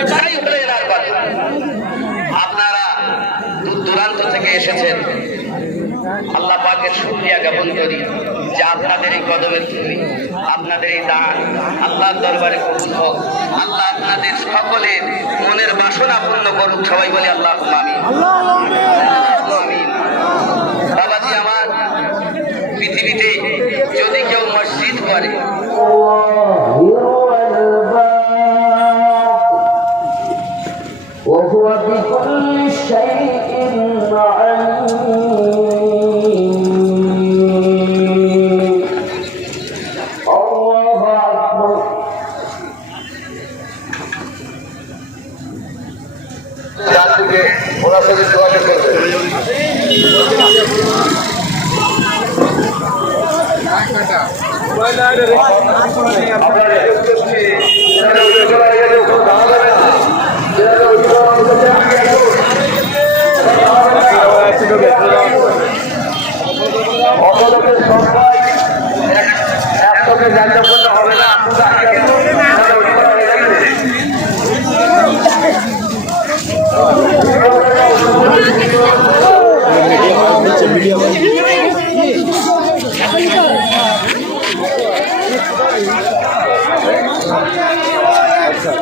এটাই হলো এনার কথা আপনারা দূর দূরান্ত থেকে এসেছেন। আল্লাহ পাকের শুক্রিয়া জ্ঞাপন করি যে আপনাদের এই কদমের ধুলি আপনাদের এই দান, আল্লাহর দরবারে কবুল হোক। আল্লাহ আপনাদের সকলের মনের বাসনা পূর্ণ করুক সবাই বলে আল্লাহ আমিন। বাবাজি আমার, পৃথিবীতে যদি কেউ মসজিদ করে وهو بكل شيء عليم الله أكبر যাত্রীকে ওনার সাথে যোগাযোগ করবে আমরা রিকোয়েস্ট করছি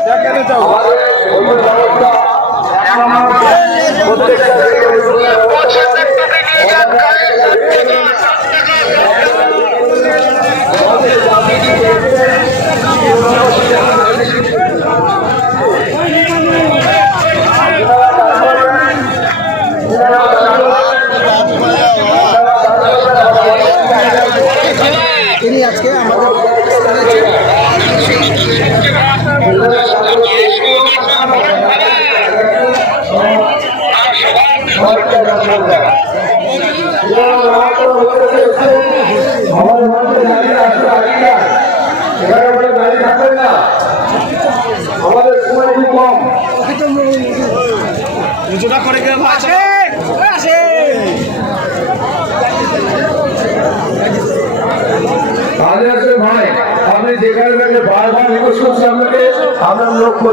যারা উদ্যোগরা এখানে খুব দাঁড়া যাবে না যারা উদ্যোগরা আমাদের আগে আসুন অপলোকের সবাই এক- একসাথে যানজট করতে হবে না আপনারা আগে আসুন যারা উদ্যোগরা এখানে আমাদের ওষুধ ব্যবস্থা এক নম্বরে প্রত্যেকটা জায়গায় ওষুধের ব্যবস্থা তিনি আজকে আমাদের আমাদের মধ্যে দাঁড়িয়ে আসলে আগে না এখানে আমরা দাঁড়িয়ে থাকবেন না আমাদের সময় খুব কম তাহলে আসলে ভাই আপনি যেখানে থেকে বারবার রিকোয়েস্ট করছি আপনাকে আপনার লোক খোঁজ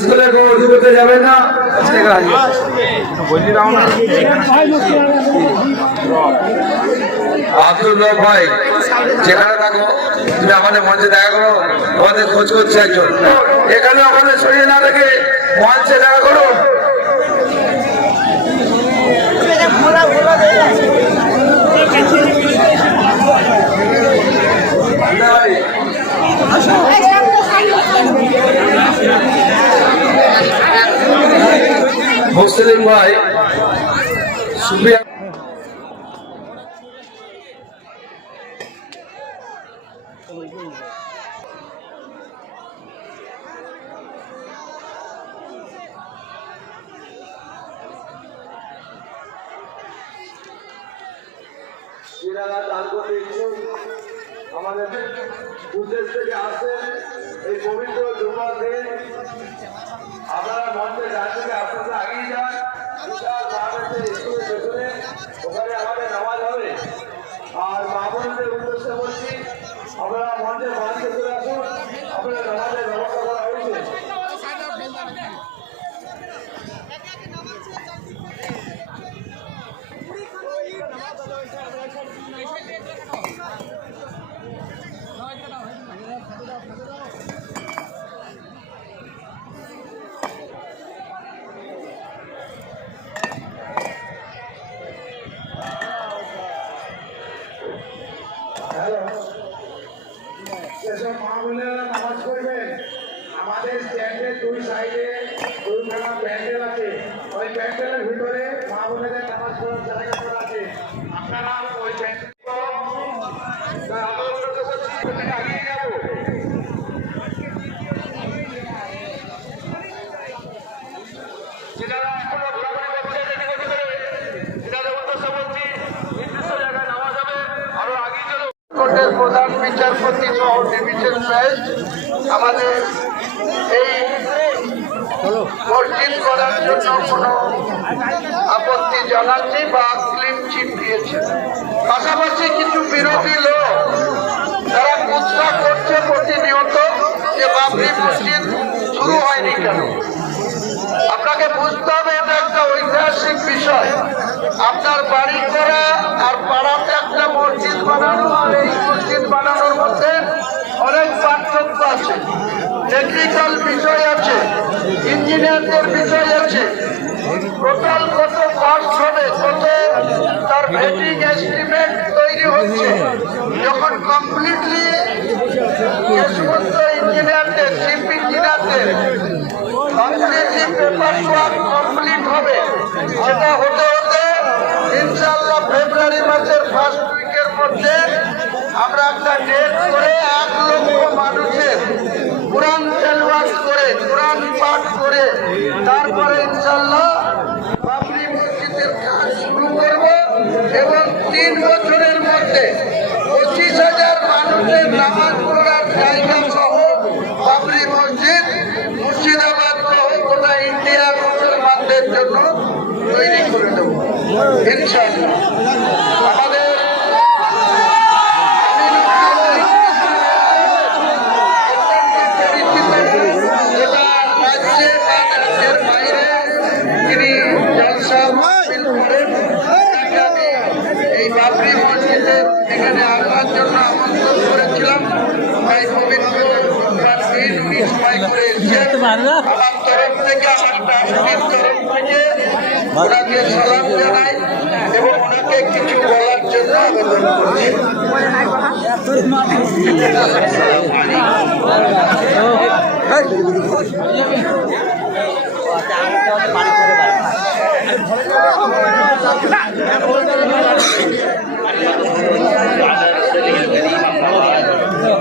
স্কুলে অজু করতে যাবেন না। আব্দুল ভাই, যেখানে থাকো, তুমি আমাদের মঞ্চে দেখা করো আমাদের খোঁজ করছে একজন। এখানে আমাদের সরিয়ে না রেখে মঞ্চে দেখা করো। মুসলিম ভাই সুপ্রিয়া আমাদের উদ্দেশ থেকে আসেন। এই পবিত্র জুমার দিন আপনারা মঞ্চে ডান থেকে আস্তে আগিয়ে যান। স্কুলের পেছনে ওখানে আমাদের নামাজ হবে। আর মা বোনদের উদ্দেশ্যে বলছি, আপনারা মঞ্চে বাড়িতে চলে আসুন। আপনারা নামাজের ব্যবস্থা করা হয়েছে হ্যালো যেসব মা বোনেরা নামাজ পড়বেন আমাদের স্ট্যান্ডের দুই সাইডে দুইখানা প্যান্ডেল আছে ওই প্যান্ডেলের ভিতরে মা বোনেদের নামাজ পড়ার জায়গা করা আছে আপনারা ওই প্যান্ডেল আগিয়ে যাব যেনারা এখনও ঘোরাঘুরি করছে যেদিকে ওদিকে, যেনাদের উদ্দেশ্য বলছি নির্দিষ্ট জায়গায় নামা আগিয়ে চলো কোর্টের প্রধান বিচারপতি সহ ডিভিশন সাহেব আমাদের এই মসজিদ করার জন্য কোনো জানাননি বা ক্লিন চিট দিয়েছে। পাশাপাশি কিছু বিরোধী লোক তারা কুৎসা করছে প্রতিনিয়ত যে বাবরি মসজিদ শুরু হয়নি কেন? আপনাকে বুঝতে হবে, এটা একটা ঐতিহাসিক বিষয়। আপনার বাড়ি করা আর পাড়াতে একটা মসজিদ বানানো, আর এই মসজিদ বানানোর মধ্যে অনেক পার্থক্য আছে। টেকনিক্যাল বিষয় আছে, ইঞ্জিনিয়ারদের বিষয় আছে টোটাল কত কস্ট হবে কত তার ভেটিং এস্টিমেট তৈরি হচ্ছে যখন কমপ্লিটলি সমস্ত ইঞ্জিনিয়ারদের চিফ ইঞ্জিনিয়ারদের কমপ্লিটলি পেপার ওয়ার্ক কমপ্লিট হবে সেটা হতে হতে ইনশাল্লাহ ফেব্রুয়ারি মাসের ফার্স্ট উইকের মধ্যে আমরা একটা ডেট করে এক লক্ষ মানুষের কোরআন তেলওয়াজ করে কোরআন পাঠ করে তারপরে ইনশাল্লাহ বাবরি মসজিদের কাজ শুরু করব এবং তিন বছরের মধ্যে পঁচিশ হাজার মানুষের নামাজ পড়ার জায়গা সহ বাবরি মসজিদ, মুর্শিদাবাদ সহ গোটা ইন্ডিয়া মুসলমানদের জন্য তৈরি করে দেবো। এসেছেন আমার তরফ থেকে আমার ট্রাস্টের তরফ থেকে ওনাকে সালাম জানাই এবং ওনাকে কিছু বলার জন্য আবেদন করছি على رسوله الكريم أما بعد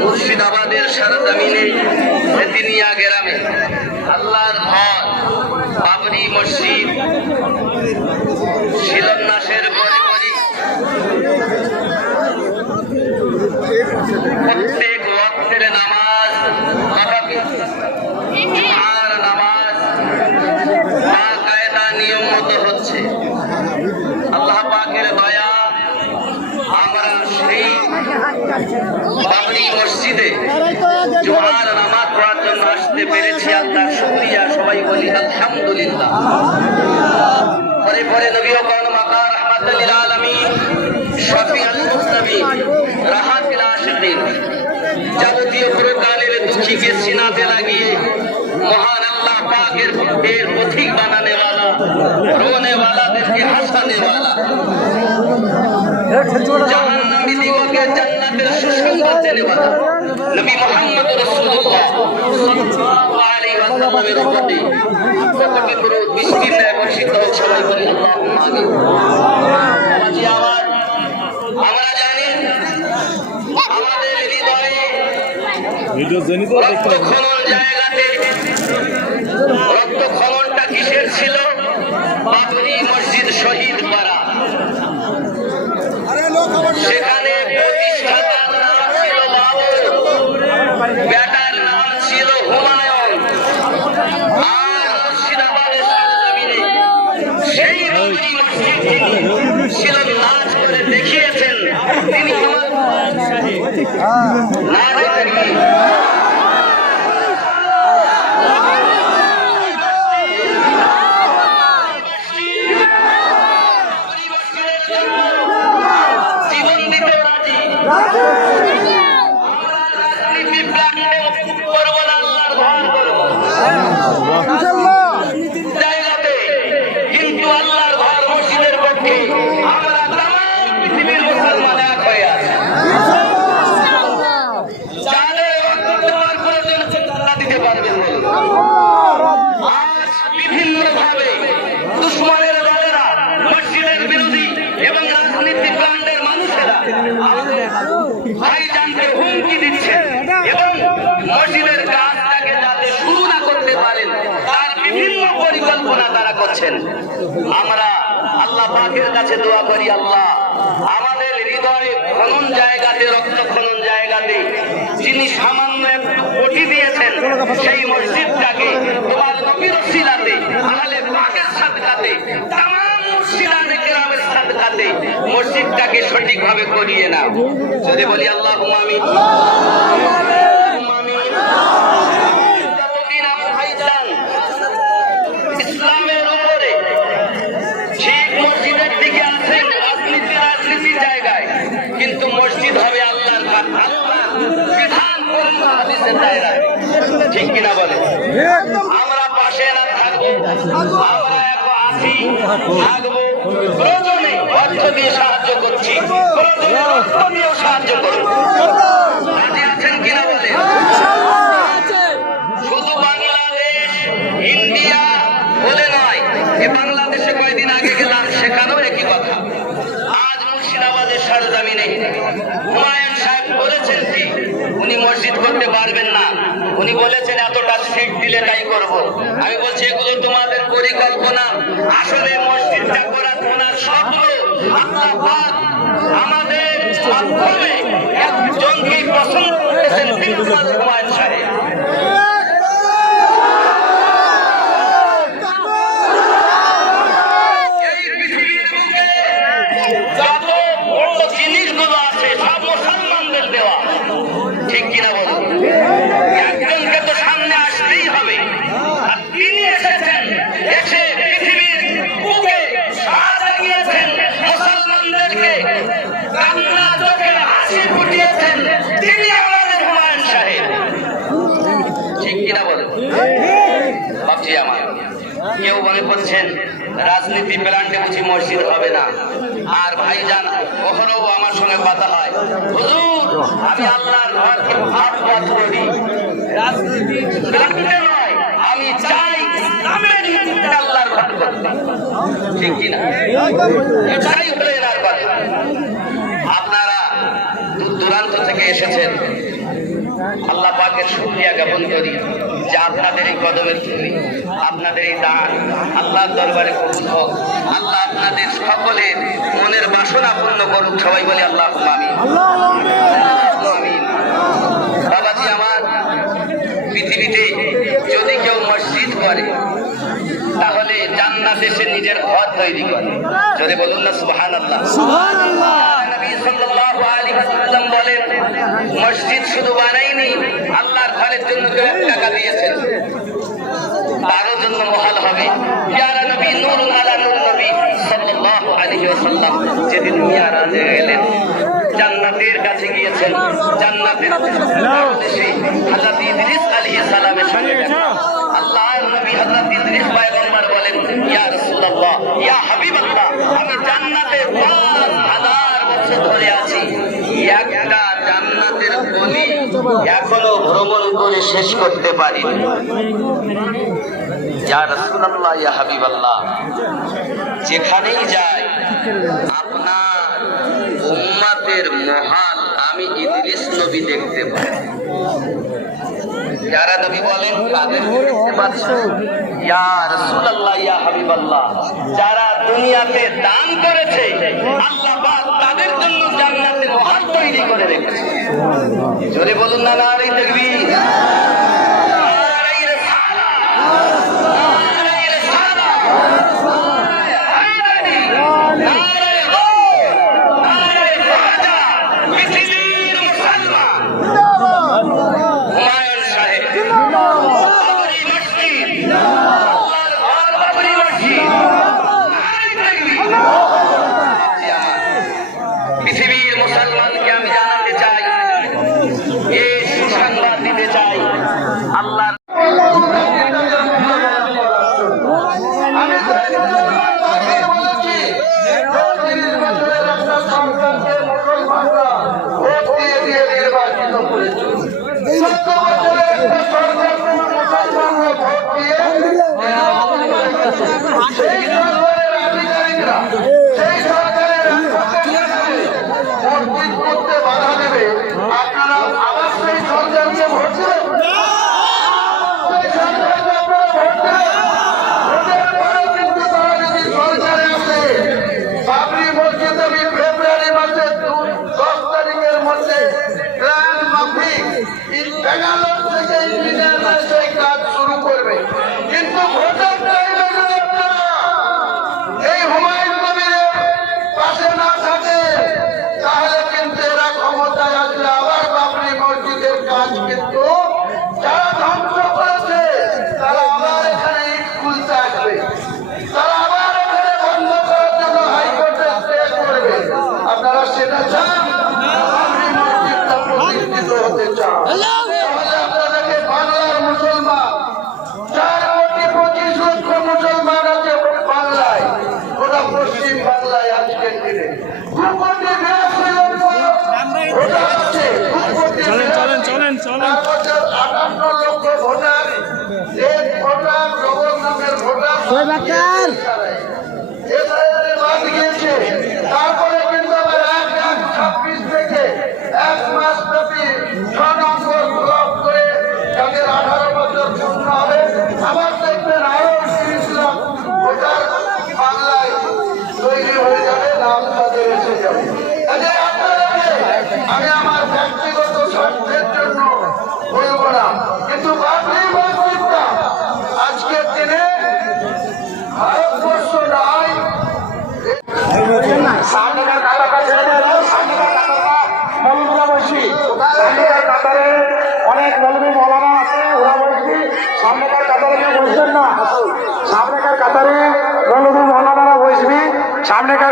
মুর্শিদাবাদের সারা জামিনে বেতিনিয়া গ্রামে আল্লাহর ঘর বাবরি মসজিদ শিলান্যাসের পর জোহার নামাজ পড়ার জন্য আসতে পেরেছি আল্লাহ শুক্রিয়া সবাই বলি আলহামদুলিল্লাহ পরে পরে নবী ও কারণ মাকা রহমাতুল আলামিন শফিউল মুস্তাবিন রাহাতিল আশিকিন যাবতীয় প্রকারের দুঃখীকে সিনাতে লাগিয়ে মহান আল্লাহ পাকের এর পথিক বানানে वाला रोने वाला দিলকে হাসানে वाला জাহান্নামী দিগকে জান্নাতের সুসংবাদ वाला নবী মুহাম্মদ রাসূলুল্লাহ সাল্লাল্লাহু আলাইহি ওয়াসাল্লামের উপরে কতটি দরুদ বিসমিল্লাহ বর্ষিত হোক সবাই বলি আল্লাহুম্মা আমিন। বাবাজি আমার আমরা জানি আমাদের হৃদয়ে রক্ত খনন জায়গাতে রক্ত খননটা কিসের ছিল? বাবরি মসজিদ শহীদ করা দিচ্ছেন এবং মসজিদের কাজটাকে যাতে শুরু না করতে পারেন, তার বিভিন্ন পরিকল্পনা তারা করছেন। আমরা আল্লাহ পাকের কাছে দোয়া করি, আল্লাহ, আমাদের হৃদয়ে খনন জায়গাতে, রক্ত খনন জায়গাতে যিনি সামান্য কোটি দিয়েছেন, সেই মসজিদটাকে তোমার নবীর সিলাতে আহলে পাকের সাথে তামাম মসজিদটাকে সঠিকভাবে করিয়ে নাও। যদি বলি আল্লাহ ভাইজান ইসলামের উপরে জায়গায়। কিন্তু মসজিদ হবে আল্লাহর বিধান। ঠিক কিনা বলে আমরা পাশে এরা থাকব, আমরা আছি, থাকব। প্রয়োজনে অর্থ ইন্ডিয়া বলে নয় বাংলাদেশে কয়েকদিন আগে গেলাম সেখানেও কথা আজ মুর্শিদাবাদের সরজমিনে হুমায়ুন সাহেব বলেছেন কি? উনি মসজিদ করতে পারবেন না। উনি বলেছেন, এতটা সিট দিলে তাই করব। আমি বলছি, এগুলো তোমাদের পরিকল্পনা। আসলে মসজিদটা করা তোমার স্বপ্ন। আমাদের মাধ্যমে একজনকে করেছেন তিনি তোমাদের হুমায়ুন সাহেব এই পৃথিবীর বুকে যত বড় জিনিসগুলো আছে সব মুসলমানদের দেওয়া ঠিক কিনা বলুন একজনকে তো সামনে আসতেই হবে আর তিনি এসেছেন এসে পৃথিবীর বুকে সাজা গিয়েছেন মুসলমানদেরকে কান্না চোখে হাসি ফুটিয়েছেন তিনি আমাদের হুমায়ুন সাহেব ঠিক কিনা বলুন ভাবছি আমার কেউ মনে করছেন রাজনীতি প্ল্যান্টে বুঝি মসজিদ হবে না। আর ভাই ভাইজান, কখনো আমার সঙ্গে কথা হয়। হুজুর, আমি আল্লাহর ঘরকে ভাব পথ করি আমি চাই আল্লাহর ঘর করতে। ঠিক কিনা? এটাই হলো এনার কথা। আপনারা দূর দূরান্ত থেকে এসেছেন। আল্লাহ পাকের শুক্রিয়া জ্ঞাপন করি। যে আপনাদের এই কদমের ছবি আপনাদের এই দান আল্লাহর দরবারে কবুল হোক। আল্লাহ আপনাদের সকলের মনের বাসনা পূর্ণ করুক। সবাই বলে আল্লাহ আমিন। বাবাজি আমার, পৃথিবীতে যদি কেউ মসজিদ করে তাহলে জান্নাতে সে নিজের ঘর তৈরি করে। যদি বলুন না সুবহান আল্লাহ বলেন মসজিদ শুধু বানাইনি আল্লাহর ঘরের জন্য টাকা দিয়েছেন তারও জন্য মহাল হবে। ইয়ারা নবী নূরুন আলা নূর নবী সাল্লাল্লাহু আলাইহি ওয়াসাল্লাম যেদিন মিয়ারাজে গেলেন জান্নাতের কাছে গিয়েছেন। জান্নাতের দেশে হযরত ইদ্রিস আলাইহিস সালামের সঙ্গে দেখা। আল্লাহর নবী হযরত ইদ্রিস পয়গম্বর বলেন, ইয়া রাসূলুল্লাহ, ইয়া হাবিবাল্লাহ, আমি জান্নাতে 5000 বছর ধরে আছি একটা জান্নাতের গলি এখনও ভ্রমণ করে শেষ করতে পারিনি ইয়া রাসূলুল্লাহ, ইয়া হাবিবাল্লাহ, যেখানেই যাই, আপনার উম্মাতের মহাল আমি ইদ্রিস নবী দেখতে পাই যারা নবী বলেন তাদের ইয়া রাসূলুল্লাহ ইয়া হাবিবাল্লাহ। যারা দুনিয়াতে দান করেছে আল্লাহ পাক তাদের জন্য জান্নাতের মহাল তৈরি করে রেখেছে। জোরে বলুন না নারী তাকবীর Bacana.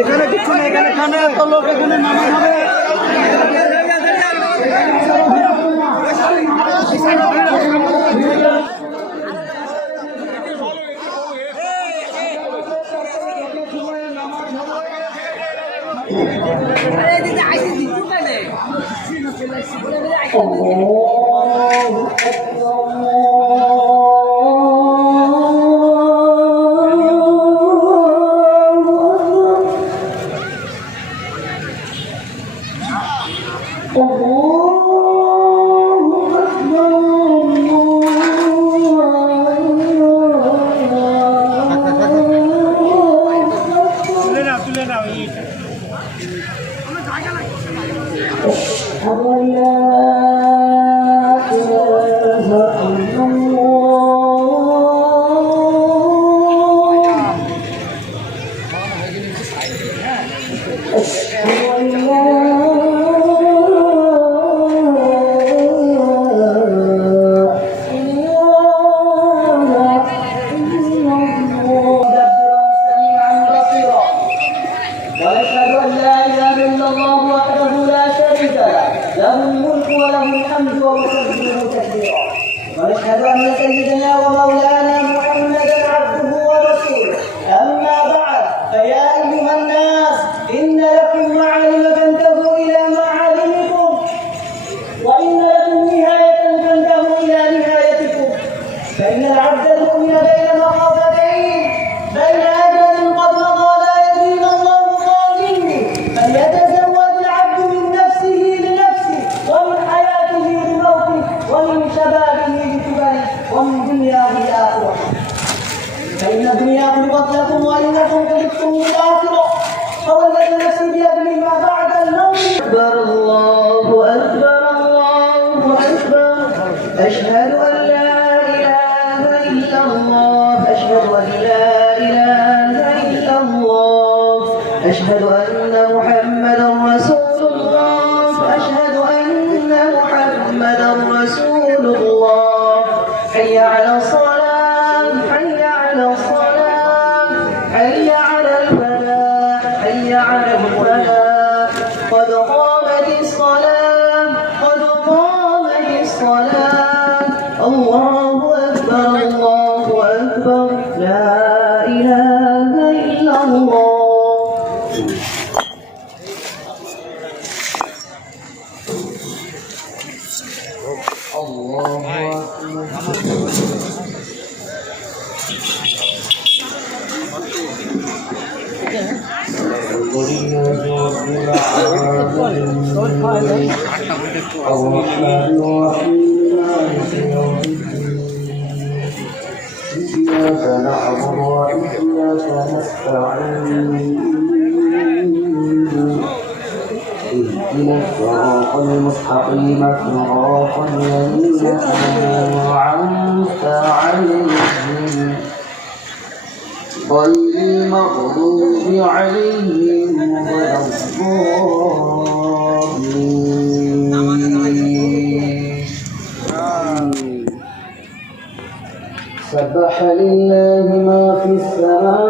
এখানে কিছু নেই এখানে খানে লোক এখানে হবে Oh. ونبينا ومولانا اهدنا المستقيم صراط الذين أنعمت عليهم غير المغضوب عليهم ولا سبح لله ما في السماوات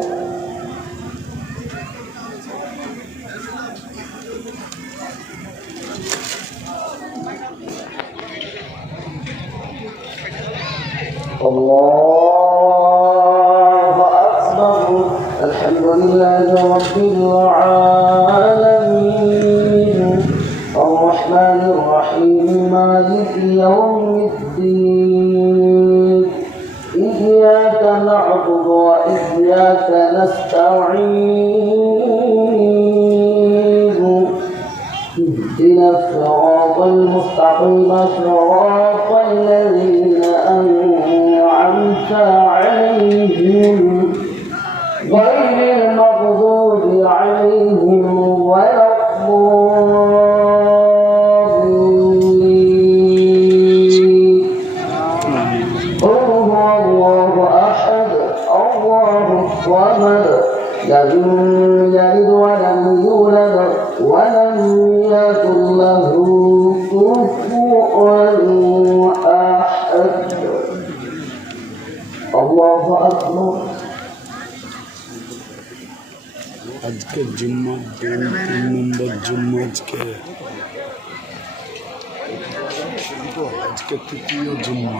আজকে তৃতীয় জুম্মা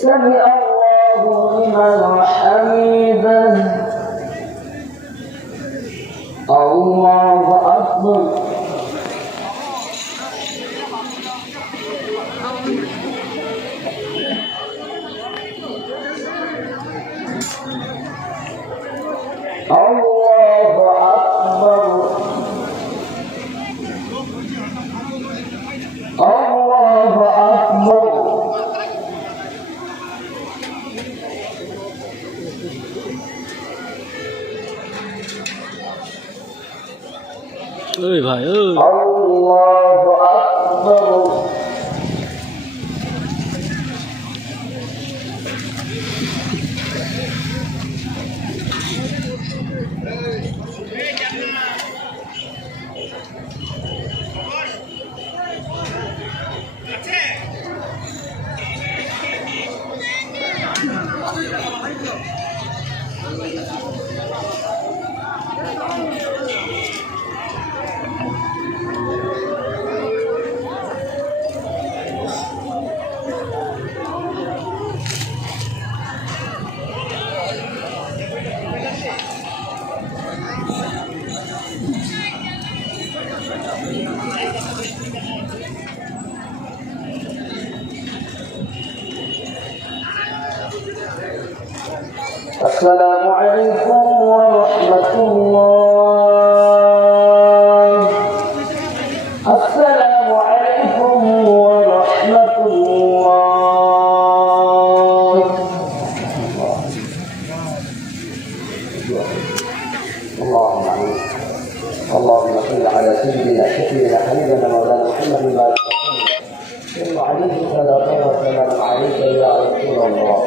سمع الله لمن حمده. الله أكبر. ভাই ثم عليه صلى وسلم عليك يا رسول الله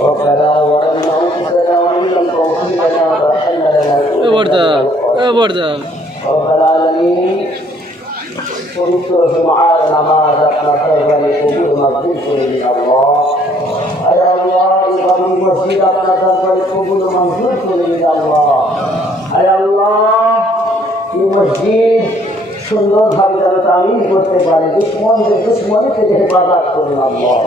ربنا ولنا انفسنا وان توفيق لنا وارحم لنا بردا بردا رب العالمين قلت جمعاء نماز نصر لقبور مقبول من الله أي الله إبراهيم مسجد نصر لقبول منصور من الله أي الله في مسجد সুন্দরভাবে যেন তামিল করতে পারে। দুশ্মনদের দুশ্মনী থেকে হেফাজত করুন আল্লাহ।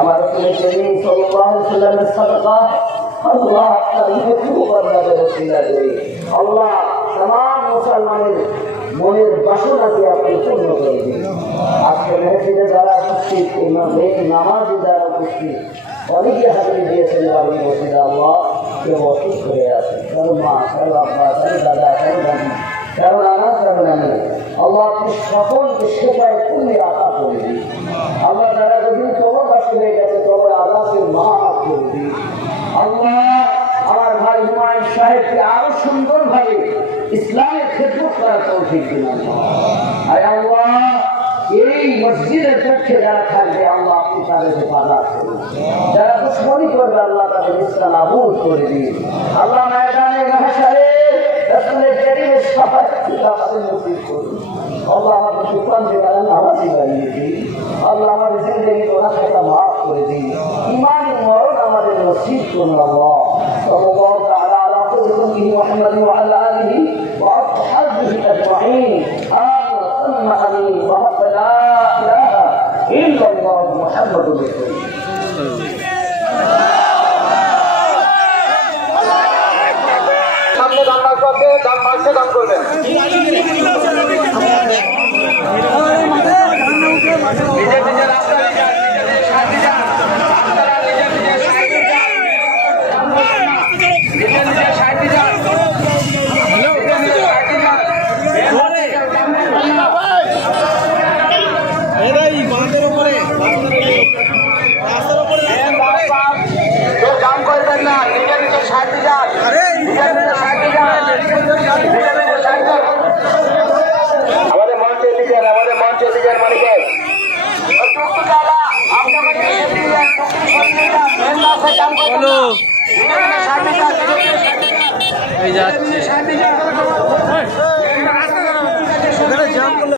আমার ছেলে করিম সাল্লাল্লাহু আলাইহি সাল্লামের সাদকা আল্লাহ আপনার ইহকু বর্ণাদের রসিলা করি আল্লাহ তাম মুসলমানের মনের বাসনাকে আপনি পূর্ণ করে দিন। আজকে মেহফিলে যারা উপস্থিত নামাজে যারা উপস্থিত, অনেকে হাতে দিয়েছেন বাবু মসজিদ, আল্লাহ কেউ অসুস্থ হয়ে আছে। কারও কারও কারও কারও কারও নানা কারও নানি আল্লাহ আপনি সকলকে সেবায় পূর্ণে আশা করে দিন। আল্লাহ যারা যদি কবরবাসী হয়ে গেছে কবর আল্লাহকে মাফ করে দিন। আল্লাহ আমার ভাই হুমায়ুন সাহেবকে আরও সুন্দরভাবে ইসলামের খেদমত করার তৌফিক দিন আয় আল্লাহ, এই মসজিদের পক্ষে যারা থাকবে, আল্লাহ আপনি তাদেরকে বাধা করুন। যারা দুশ্মনী করবে রাসূলের কারিমের সাফাত দাসে নসিব করুন। আল্লাহ আমাদের সুপান দেওয়ার নামাজি বানিয়ে দিন। আল্লাহ আমাদের জিন্দগি ওনার কথা মাফ করে দিন। ইমান মরণ আমাদের নসিব করুন আল্লাহ। সাল্লাল্লাহু তাআলা আলা সাইয়্যিদিনা মুহাম্মাদ ওয়া আলা আলিহি ওয়া আসহাবিহি আজমাইন। আমিন। সুম্মা আমিন। ওয়া লা